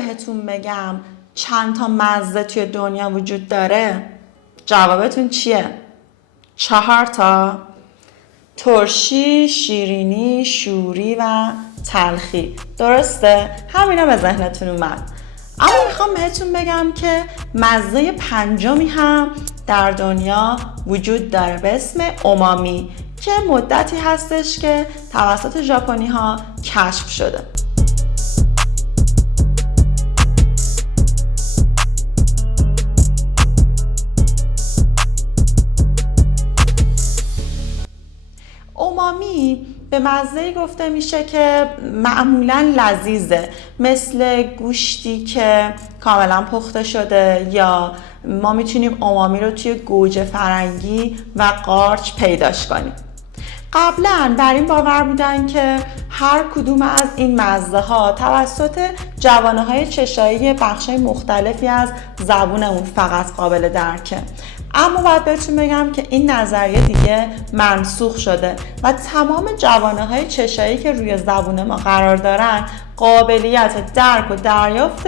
بهتون بگم چند تا مزه توی دنیا وجود داره، جوابتون چیه؟ 4 تا: ترشی، شیرینی، شوری و تلخی. درسته؟ همینا به ذهنتون اومد. اما میخوام بهتون بگم که مزه 5می هم در دنیا وجود داره به اسم اومامی که مدتی هستش که توسط ژاپنی ها کشف شده. اومامی به مزه‌ای گفته میشه که معمولاً لذیذه، مثل گوشتی که کاملا پخته شده، یا ما میتونیم اومامی رو توی گوجه فرنگی و قارچ پیداش کنیم. قبلا بر این باور بودن که هر کدوم از این مزه ها توسط جوانه های چشایی بخشای مختلفی از زبونمون فقط قابل درکه. اما باید بهتون بگم که این نظریه دیگه منسوخ شده و تمام جوانه های چشایی که روی زبون ما قرار دارن قابلیت درک و دریافت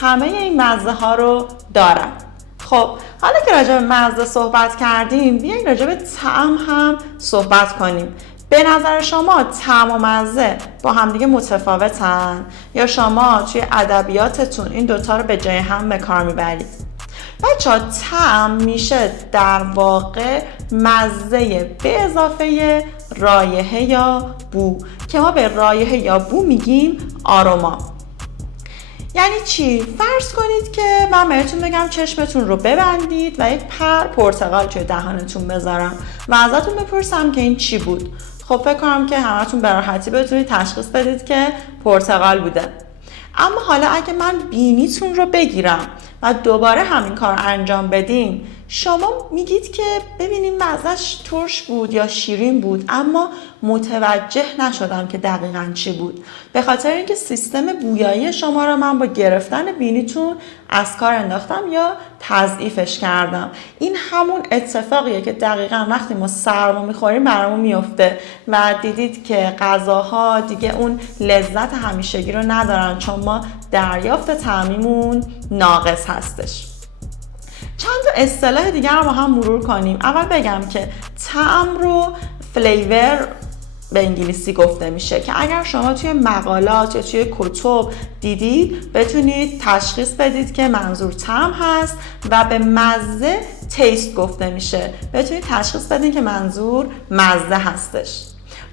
همه این مزه ها رو دارن. خب حالا که راجع به مزه صحبت کردیم، بیایید راجع به طعم هم صحبت کنیم. به نظر شما طعم و مزه با همدیگه متفاوتن یا شما توی ادبیاتتون این دوتا رو به جای هم به کار میبرید؟ بچه‌ها طعم میشه در واقع مزه به اضافه رایحه یا بو که ما به رایحه یا بو میگیم آروما. یعنی چی؟ فرض کنید که من بهتون بگم چشمتون رو ببندید و یک پرتقال توی دهانتون بذارم و ازتون بپرسم که این چی بود. خب فکر کنم که همتون به راحتی بتونید تشخیص بدید که پرتقال بوده. اما حالا اگه من بینیتون رو بگیرم و دوباره همین کار انجام بدیم، شما میگید که ببینیم مزهش ترش بود یا شیرین بود، اما متوجه نشدم که دقیقاً چی بود، به خاطر اینکه سیستم بویایی شما رو من با گرفتن بینیتون از کار انداختم یا تضعیفش کردم. این همون اتفاقیه که دقیقاً وقتی ما سرما میخوریم برامون میفته و دیدید که غذاها دیگه اون لذت همیشگی رو ندارن چون ما دریافت طعمیمون ناقص هستش. چند تا اصطلاح دیگر رو با هم مرور کنیم. اول بگم که طعم رو فلیور به انگلیسی گفته میشه که اگر شما توی مقالات یا توی کتب دیدید بتونید تشخیص بدید که منظور طعم هست، و به مزه تیست گفته میشه، بتونید تشخیص بدید که منظور مزه هستش.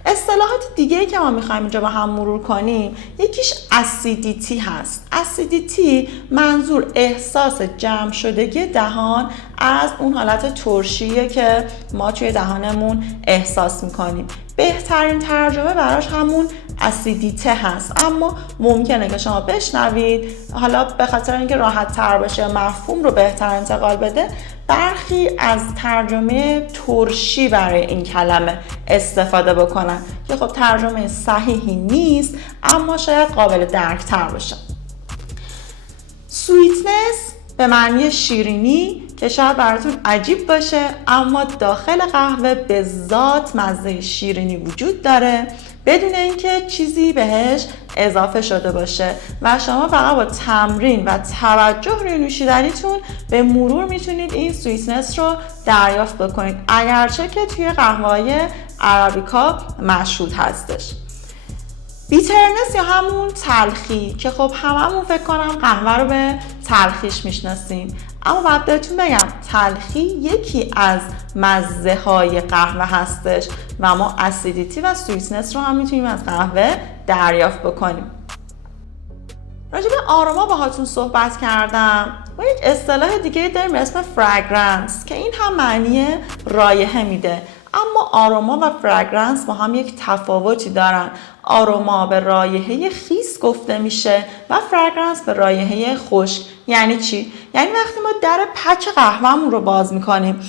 اصطلاحات دیگه‌ای که ما می‌خوایم اینجا با هم مرور کنیم، یکیش اسیدیتی هست. اسیدیتی منظور احساس جمع شدگی دهان از اون حالت ترشیه که ما توی دهانمون احساس می‌کنیم. بهترین ترجمه براش همون اسیدیته هست، اما ممکنه که شما بشنوید حالا به خاطر اینکه راحت تر باشه مفهوم رو بهتر انتقال بده، برخی از ترجمه ترشی برای این کلمه استفاده بکنن که خب ترجمه صحیحی نیست اما شاید قابل درک تر باشه. سویتنس به معنی شیرینی که شاید براتون عجیب باشه، اما داخل قهوه به ذات مزه شیرینی وجود داره بدون اینکه چیزی بهش اضافه شده باشه و شما فقط با تمرین و توجه روی نوشیدنیتون به مرور میتونید این سویتنس رو دریافت بکنید، اگرچه که توی قهوه‌های عربیکا مشهود هستش. بیترنس یا همون تلخی که خب هممون فکر کنم قهوه رو به تلخیش میشناسیم، اما باید بهتون بگم تلخی یکی از مزه های قهوه هستش و ما اسیدیتی و سویتنس رو هم میتونیم از قهوه دریافت بکنیم. راجع به آروما باهاتون صحبت کردم و یک اصطلاح دیگه داریم به اسم فرگرنس که این هم معنی رایحه میده، اما آروما و فرگرنس با هم یک تفاوتی دارن. آروما به رایحه خیس گفته میشه و فرگرنس به رایحه خشک. یعنی چی؟ یعنی وقتی ما در پک قهوه‌مون رو باز میکنیم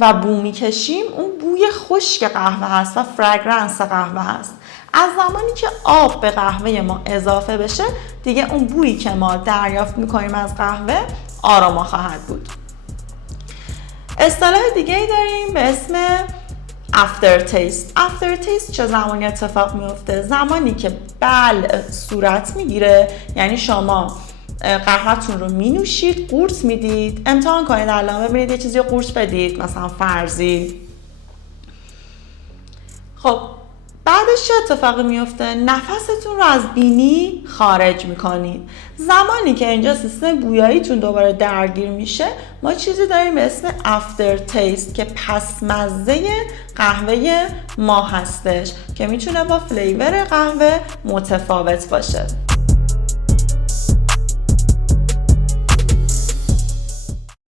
و بو میکشیم، اون بوی خشک قهوه هست و فرگرنس قهوه هست. از زمانی که آب به قهوه ما اضافه بشه دیگه اون بویی که ما دریافت میکنیم از قهوه آروما خواهد بود. اصطلاح دیگه ای داریم به اسم after taste. after taste چه زمانی اتفاق میفته؟ زمانی که بلع صورت میگیره، یعنی شما قهوه‌تون رو می نوشید، قورت میدید. امتحان کنید الان ببینید یه چیزی رو قورت بدید، مثلا فرضی. خب بعدش چه اتفاقی میفته؟ نفستون رو از بینی خارج میکنید. زمانی که اینجا سیستم بویاییتون دوباره درگیر میشه، ما چیزی داریم به اسم افتر تیست که پسمزه قهوه ما هستش که میتونه با فلیور قهوه متفاوت باشه.